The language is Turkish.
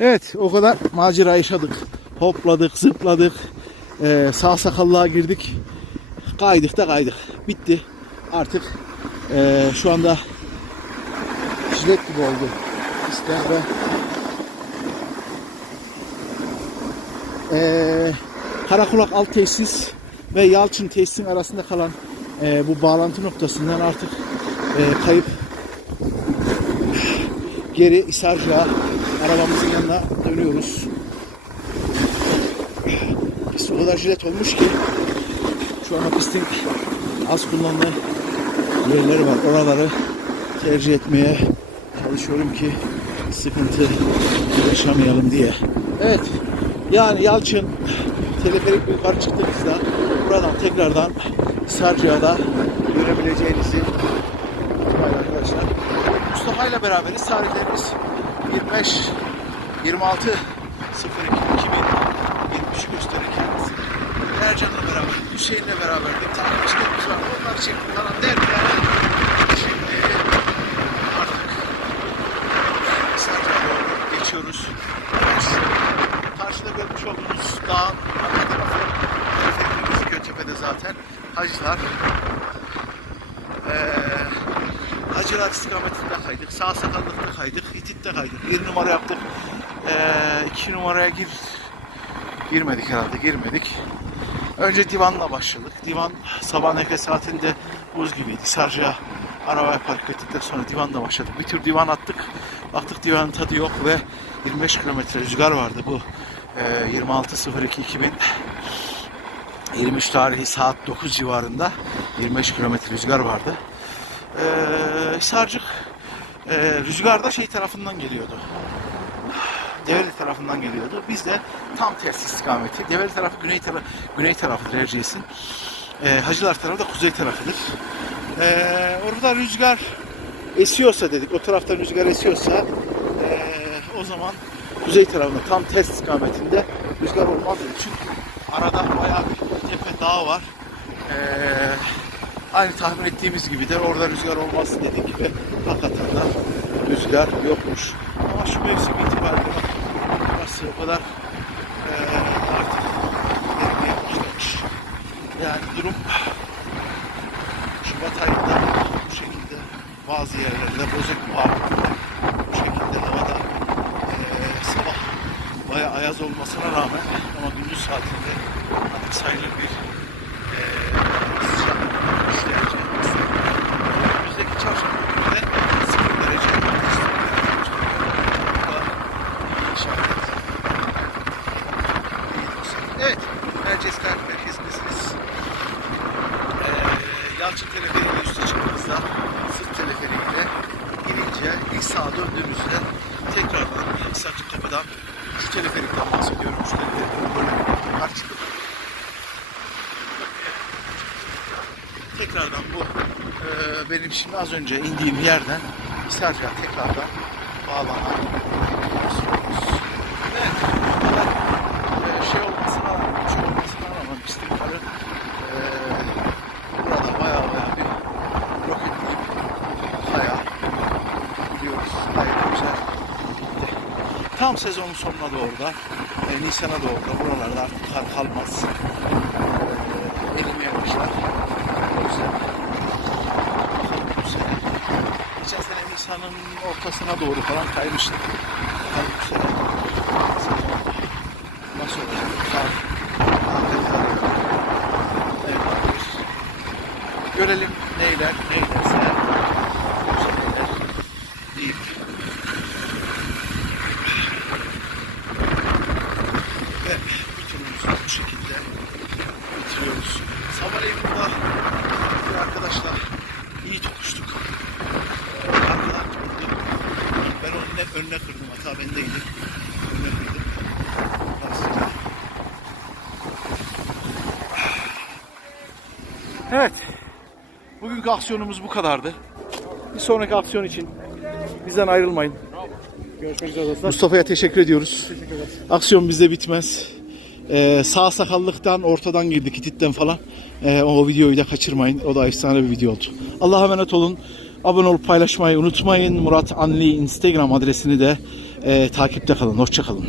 Evet o kadar macera yaşadık. Hopladık, zıpladık. Ee, sağ sakallığa girdik. Kaydık da kaydık. Bitti. Artık ee, şu anda jilet gibi oldu. Ve ee, Karakulak alt tesis ve Yalçın tesisin arasında kalan ee, bu bağlantı noktasından artık ee, kayıp geri İsarcığa arabamızın yanına dönüyoruz. Pist o kadar jilet olmuş ki şu anda pistin az kullanılan yerleri var. Oraları tercih etmeye çalışıyorum ki sıkıntı yaşamayalım diye. Evet. Yani Yalçın teleferik yukarı çıktığımızda buradan tekrardan Sarcı'ya da görebileceğinizi arkadaşlar. Mustafa ile beraberiz. Tarihlerimiz 25 26 02 2000 23 gösterirken Ercan'la beraber, Hüseyin'le beraber tane başkanımız var. Onlar çekti falan derken şimdi artık Sarcı'ya doğru geçiyoruz. Karşıda görmüş olduğunuz dağın arka tarafı Teleferik Götepe'de zaten Hacılar ee, Hacılar istikametinde kaydık. Sağ sakallıkta kaydık. İtik'te kaydık. Bir numara yaptık. Ee, iki numaraya gir girmedik herhalde. Girmedik. Önce divanla başladık. Divan sabah nefes saatinde buz gibiydi. Sarıca arabaya park ettikten sonra divanla başladık. Bir tür divan attık. Baktık divanın tadı yok ve 25 kilometre rüzgar vardı bu e, 26.02.2000 23 tarihi saat 9 civarında 25 kilometre rüzgar vardı. Ee, Hisarcık e, rüzgar da şey tarafından geliyordu. Develi tarafından geliyordu. Biz de tam tersi istikameti. Develi tarafı güney tarafı güney tarafıdır Erciyes'in. Ee, Hacılar tarafı da kuzey tarafıdır. Ee, orada rüzgar esiyorsa dedik, o tarafta rüzgar esiyorsa ee, o zaman kuzey tarafında tam ters istikametinde rüzgar olmaz. Çünkü arada bayağı bir tepe dağ var. Ee, aynı tahmin ettiğimiz gibi de orada rüzgar olmaz dedik ve rüzgar yokmuş. Ama şu mevsim itibariyle burası o kadar eee artık erimeye başlamış. Yani durum Şubat ayında bu şekilde bazı yerlerde bozuk var. Bu şekilde havada eee sabah bayağı ayaz olmasına rağmen ama gündüz saatinde artık sayılır bir Erciyes Tarih Merkezi'ndesiniz. Ee, Yalçın Teleferiği'yle üste çıktığımızda sırt teleferiğiyle inince ilk sağa döndüğümüzde tekrardan Hisarcık Kapı'dan şu teleferikten bahsediyorum. Şu teleferikten böyle yukarı çıkıp tekrardan bu e, benim şimdi az önce indiğim yerden Hisarcık'a tekrardan bağlanan Evet, bu kadar e, şey olmasına rağmen, şey olmasına rağmen pislik karı e, burada baya baya bir roket gibi kaya gidiyoruz. Gayet güzel gitti. Tam sezonun sonuna doğru da e, Nisan'a doğru da buralarda artık kar kalmaz. E, erimeye başlar. O yüzden geçen sene Nisan'ın ortasına doğru falan sezon nasıl olacak? Kar. Görelim neyler, neylerse bendeydi. Evet. Bugünkü aksiyonumuz bu kadardı. Bir sonraki aksiyon için bizden ayrılmayın. Görüşmek üzere dostlar. Mustafa'ya teşekkür ediyoruz. Aksiyon bizde bitmez. Ee, sağ sakallıktan ortadan girdik ititten falan. Ee, o videoyu da kaçırmayın. O da efsane bir video oldu. Allah'a emanet olun. Abone olup paylaşmayı unutmayın. Murat Anli Instagram adresini de e, takipte kalın. Hoşçakalın.